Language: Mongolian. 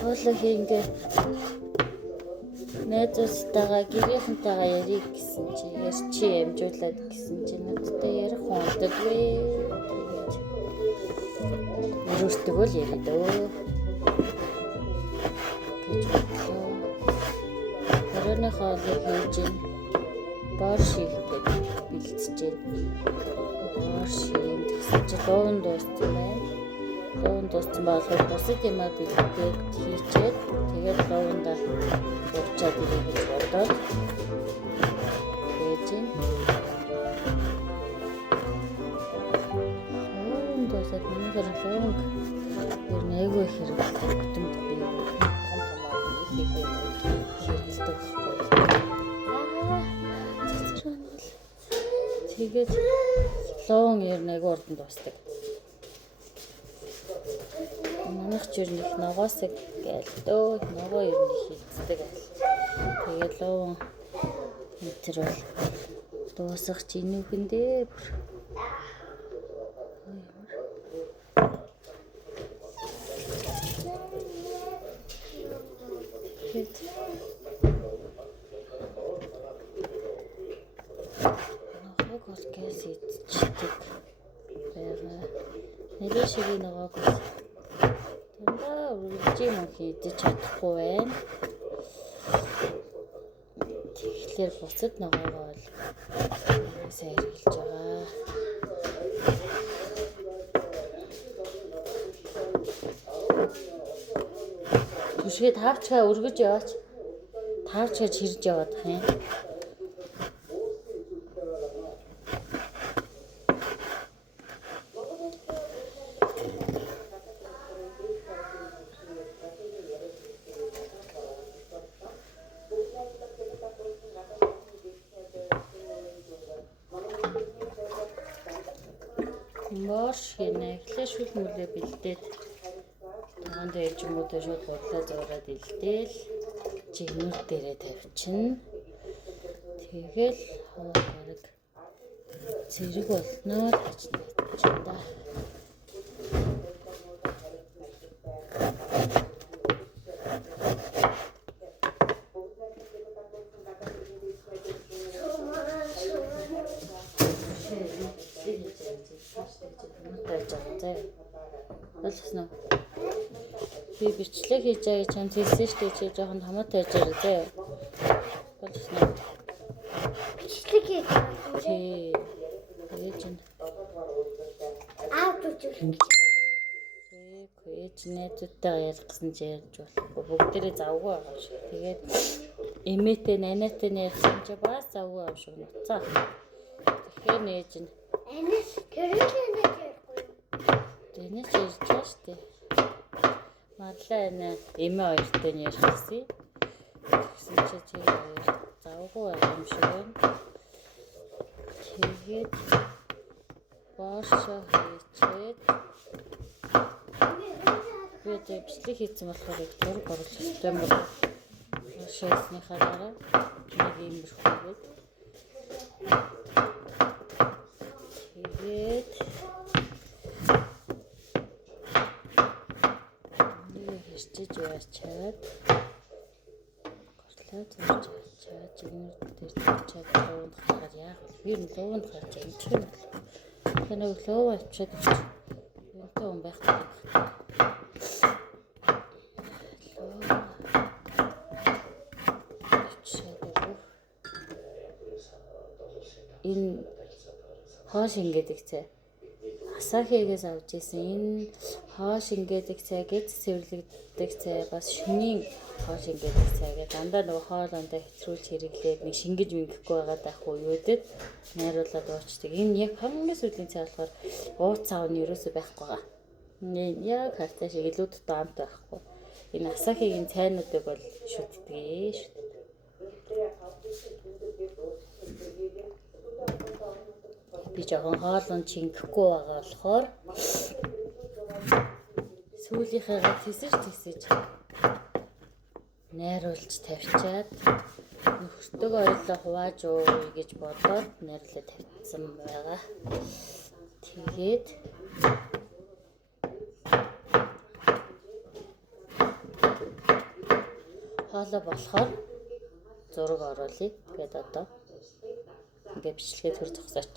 Хоолой хийгээ найзуудтайгаа гэрийнхэнтэйгээ ярих гэсэн чи ярьчи амжуулаад гэсэн чи надтай ярих хундаггүй. Өөртөө л яриад өө. гэж бодлоо. Оройны хоолыг хийж борш хийхэд бэлдчихэж борш гэсэн чи дуун дууссан байна. Дуун дууссан болохоор бусад юмаа бэлдээд хийчээд тэгээд дуунда урчаад ирэх гэж бодоод хийж дуусаад миний хэрэг ер нь айгүй хэрэгтэй бүтэмд би том их хэрэгтэй тэгээд лоон ер нь айгүй урдан дуусдаг. Манайх ч ер нь их ногоосыг гээл дөө ногоо ер нь хийцдэг айл. Тэгээд лоон метр бол дуусах чи нүхэндээ бүр ногоог бол гээс идчихдэг байгаа. Нэлээд шиг ногоог дандаа үргэлж юм хийж чадахгүй байна. Тэгэхээр буцад ногоог бол сайн хэрэглэж байгаа. Түшгээ тавчгаа өргөж яваач. Тавчгаа чирж яваад хаа. Борш гинэ эхлээ шүл мүлээ бэлдээд таанд ээж юм уу тэ шууд бодлоо зураад илдээл жигнэр дээрээ тавьчихна. Тэгэл хоолойг зэрэг болноор хачна. Болчихно. Би бичлэг хийж байгаа гэж чамд хэлсэн шүү дээ. Чи жоохон томоо тааж байгаа зэ. Болчихно. Бичлэг хийж байгаа. Тий. Ээж нь. Ээж найзуудтайгаа ярих гэсэн чи ярьж болохгүй. Бүгдээрээ завгүй байгаа шүү. Тэгээд эмээтэй найнаатай ярьсан чи бас завгүй байгаа шүү. Нуцаа. Тэгэхээр нээж нь. Анаас тэрэлэнэ ярьхгүй. Тэнэс ярьж штэ. Мадлаа нэ эмээ хоёртой нь ярьсан. Тэгсэн чи завгүй байгаа юм шиг байна. Тэгээд боршоо хийчээд би бичлэг хийсэн болохоор зураг оруулах хэрэгтэй юм байна. Шээсныхаа дараа нэг иймэрхүү гээд тэгээд нэг хэрчиж яачаад горлоо зурж ачаад жигнэр дээр тавьчаад луунд гараад яах вэ? Би луунд гарч амжих юм бол нэг луу авчаад юунтай юм байх вэ? Энэ хоош ингээд цай Асахигээс авч исэн энэ хоош ингээд цай гэж цэвэрлэгддэг цай бас шөнийн хоош ингээд цай гэдэг дандаа нөгөө хоолондоо хэтрүүлж хэрэглээд нэг шингэж мингэхгүй байгаа даахгүй юудэд найруулад уучдаг. Энэ яг хамгийн сүүлийн цай болохоор ууц цаав нь ерөөсөй байхгүй байгаа. Яг хартай шиг илүү дутаамт байхгүй. Энэ Асахигийн цайнуудыг бол шүтдэг шүү. Би жоохон хоолон чингэхгүй байгаа болохоор сүүлийнхээгээ тисэж найруулж тавьчаад нөхөртөг ойлоо хувааж ууя гэж бодоод нэрлээ тавьсан байгаа. Тэгээд хоолой болохоор зураг оруулъя. Гээд одоо ингээ бичлэгээ төр зогсооч.